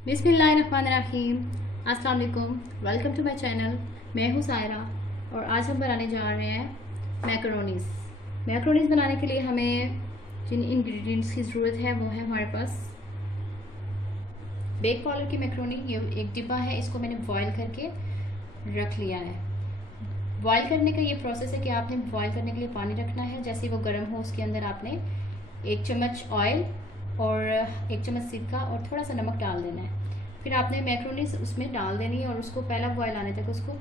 बिस्मिल्लाहिर्रहमानिर्रहीम। अस्सलाम वालेकुम, वेलकम टू माय चैनल। मैं हूँ सायरा और आज हम बनाने जा रहे हैं मैक्रोनीज़ बनाने के लिए हमें जिन इंग्रेडिएंट्स की ज़रूरत है वो है हमारे पास बेक पाउडर की मैक्रोनी। ये एक डिब्बा है, इसको मैंने बॉयल करके रख लिया है। बॉयल करने का ये प्रोसेस है कि आपने बॉयल करने के लिए पानी रखना है। जैसे वो गर्म हो उसके अंदर आपने 1 चम्मच ऑयल और 1 चम्मच सिरका और थोड़ा सा नमक डाल देना है। फिर आपने मैक्रोनी उसमें डाल देनी है और उसको पहला बॉयल आने तक उसको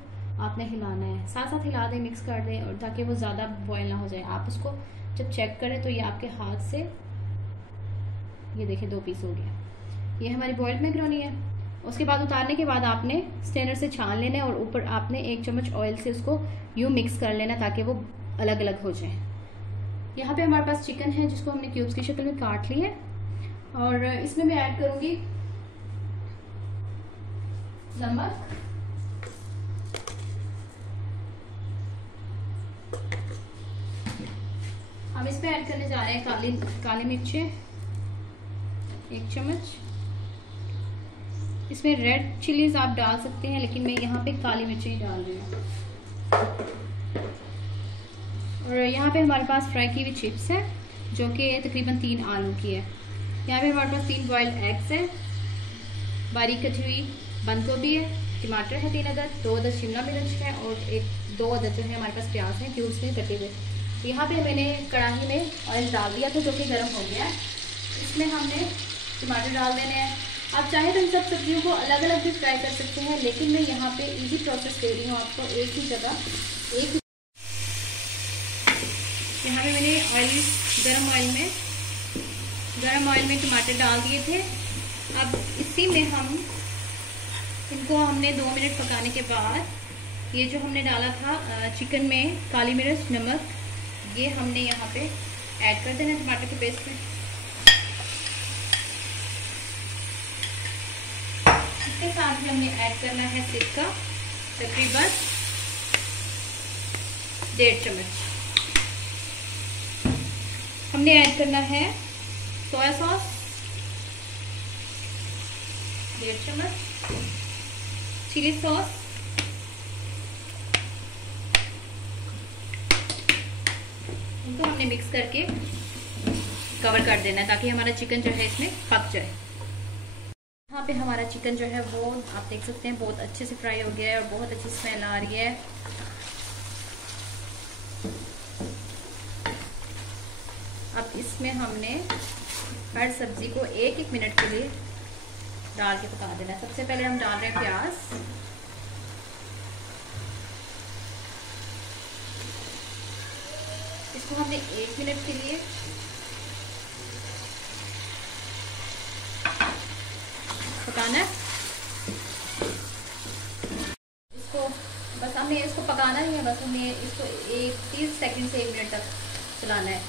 आपने हिलाना है। साथ साथ हिला दें, मिक्स कर दें और ताकि वो ज़्यादा बॉयल ना हो जाए। आप उसको जब चेक करें तो ये आपके हाथ से, ये देखिए 2 पीस हो गया। ये हमारी बॉयल्ड मैक्रोनी है। उसके बाद उतारने के बाद आपने स्ट्रेनर से छान लेना है और ऊपर आपने 1 चम्मच ऑयल से उसको यूँ मिक्स कर लेना ताकि वो अलग अलग हो जाए। यहाँ पे हमारे पास चिकन है जिसको हमने क्यूब्स की शक्ल में काट लिया है और इसमें मैं ऐड करूँगी नमक, हम इसमें ऐड करने जा रहे हैं काली मिर्चें 1 चम्मच। इसमें रेड चिलीज आप डाल सकते हैं लेकिन मैं यहाँ पे काली मिर्चें ही डाल रही हूँ। और यहाँ पे हमारे पास फ्राई की हुई चिप्स है जो कि तकरीबन 3 आलू की है। यहाँ पे हमारे पास 3 बॉइल्ड एग्स है, बारीक कटी हुई बंद गोभी है, टमाटर है 3 अदद, 2 अदद शिमला मिर्च है और 2 अदद जो है हमारे पास प्याज है क्यूब्स में कटे हुए। यहाँ पे मैंने कढ़ाई में ऑयल डाल दिया था जो कि गर्म हो गया है। इसमें हमने टमाटर डाल देने हैं। आप चाहे तो इन सब सब्जियों को अलग अलग भी फ्राई कर सकते हैं लेकिन मैं यहाँ पे इजी प्रोसेस दे रही हूँ आपको, एक ही जगह एक ही। यहाँ पे मैंने गरम ऑयल में टमाटर डाल दिए थे। अब इसी में इनको हमने 2 मिनट पकाने के बाद ये जो हमने डाला था चिकन में काली मिर्च नमक, ये हमने यहाँ पे ऐड कर देना टमाटर के पेस्ट में। इसके साथ ही हमने ऐड करना है सिरका तकरीबन 1.5 चम्मच। हमने ऐड करना है सोया सॉस 1.5 चम्मच, चिली सॉस इनको हमने मिक्स करके कवर कर देना है ताकि हमारा चिकन जो है इसमें पक जाए। यहाँ पे हमारा चिकन जो है वो आप देख सकते हैं बहुत अच्छे से फ्राई हो गया है और बहुत अच्छी स्मेल आ रही है। अब इसमें हमने हर सब्जी को 1-1 मिनट के लिए डाल के पका देना है। सबसे पहले हम डाल रहे हैं प्याज, इसको हमने 1 मिनट के लिए पकाना है। इसको बस हमने इसको पकाना नहीं है, बस हमें इसको 30 सेकंड से 1 मिनट तक चलाना है।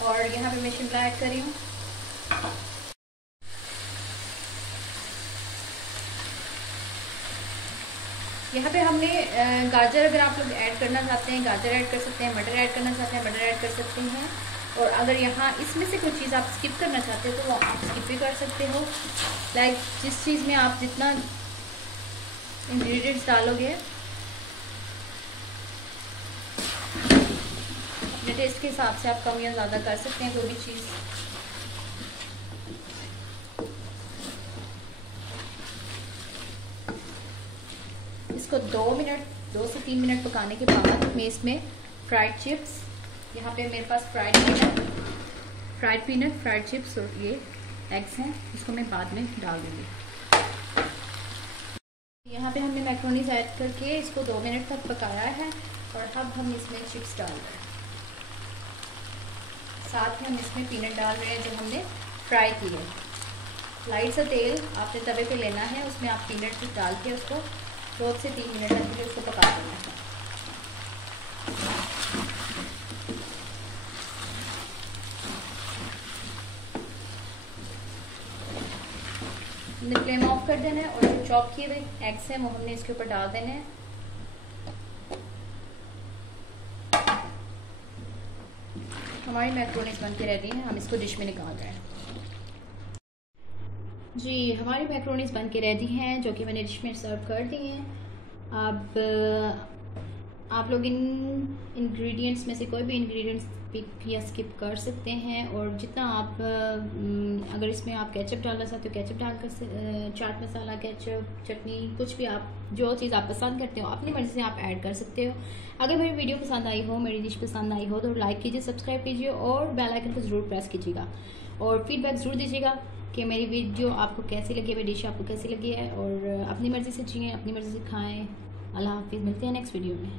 और यहाँ पे मैं शिमला ऐड कर रही हूँ। यहाँ पे हमने गाजर, अगर आप लोग ऐड करना चाहते हैं गाजर ऐड कर सकते हैं, मटर ऐड करना चाहते हैं मटर ऐड कर सकते हैं। और अगर यहाँ इसमें से कोई चीज़ आप स्किप करना चाहते हो तो वो आप स्किप भी कर सकते हो। लाइक जिस चीज़ में आप जितना इंग्रेडिएंट्स डालोगे अपने टेस्ट के हिसाब से आप कम या ज़्यादा कर सकते हैं कोई भी चीज़। इसको 2 से 3 मिनट पकाने के बाद मैं इसमें फ्राइड चिप्स, यहाँ पे मेरे पास फ्राइड पीनट, फ्राइड चिप्स और ये एग्स हैं, इसको मैं बाद में डाल दूँगी। यहाँ पे हमने मैक्रोनीज ऐड करके इसको 2 मिनट तक पकाया है और अब हम इसमें चिप्स डाल रहे हैं। साथ में हम इसमें पीनट डाल रहे हैं जो हमने फ्राई की है। लाइट सा तेल आपने तवे पे लेना है, उसमें आप पीनट डाल के उसको 2 से 3 मिनट तक के उसको पका देना है। हमने फ्लेम ऑफ कर देना है और जो चॉप किए हुए एग्स हैं वो हमने इसके ऊपर डाल देने हैं। हमारी मैक्रोनीज बन के रेडी है, हम इसको डिश में निकाल रहे हैं। जी, हमारी मैक्रोनीज बन के रेडी हैं, जो कि मैंने डिश में सर्व कर दी हैं। अब आप लोग इन इंग्रेडिएंट्स में से कोई भी इंग्रेडिएंट्स पिक या स्किप कर सकते हैं, और जितना आप अगर इसमें आप केचप डालना चाहते हो केचप डालकर, चाट मसाला, केचप, चटनी, कुछ भी आप जो चीज़ आप पसंद करते हो अपनी मर्ज़ी से आप ऐड कर सकते हो। अगर मेरी वीडियो पसंद आई हो, मेरी डिश पसंद आई हो, तो लाइक कीजिए, सब्सक्राइब कीजिए और बेल आइकन को ज़रूर प्रेस कीजिएगा, और फीडबैक ज़रूर दीजिएगा कि मेरी वीडियो आपको कैसी लगी, मेरी डिश आपको कैसी लगी है। और अपनी मर्ज़ी से जिएँ, अपनी मर्ज़ी से खाएँ। अल्लाह हाफिज़, मिलते हैं नेक्स्ट वीडियो में।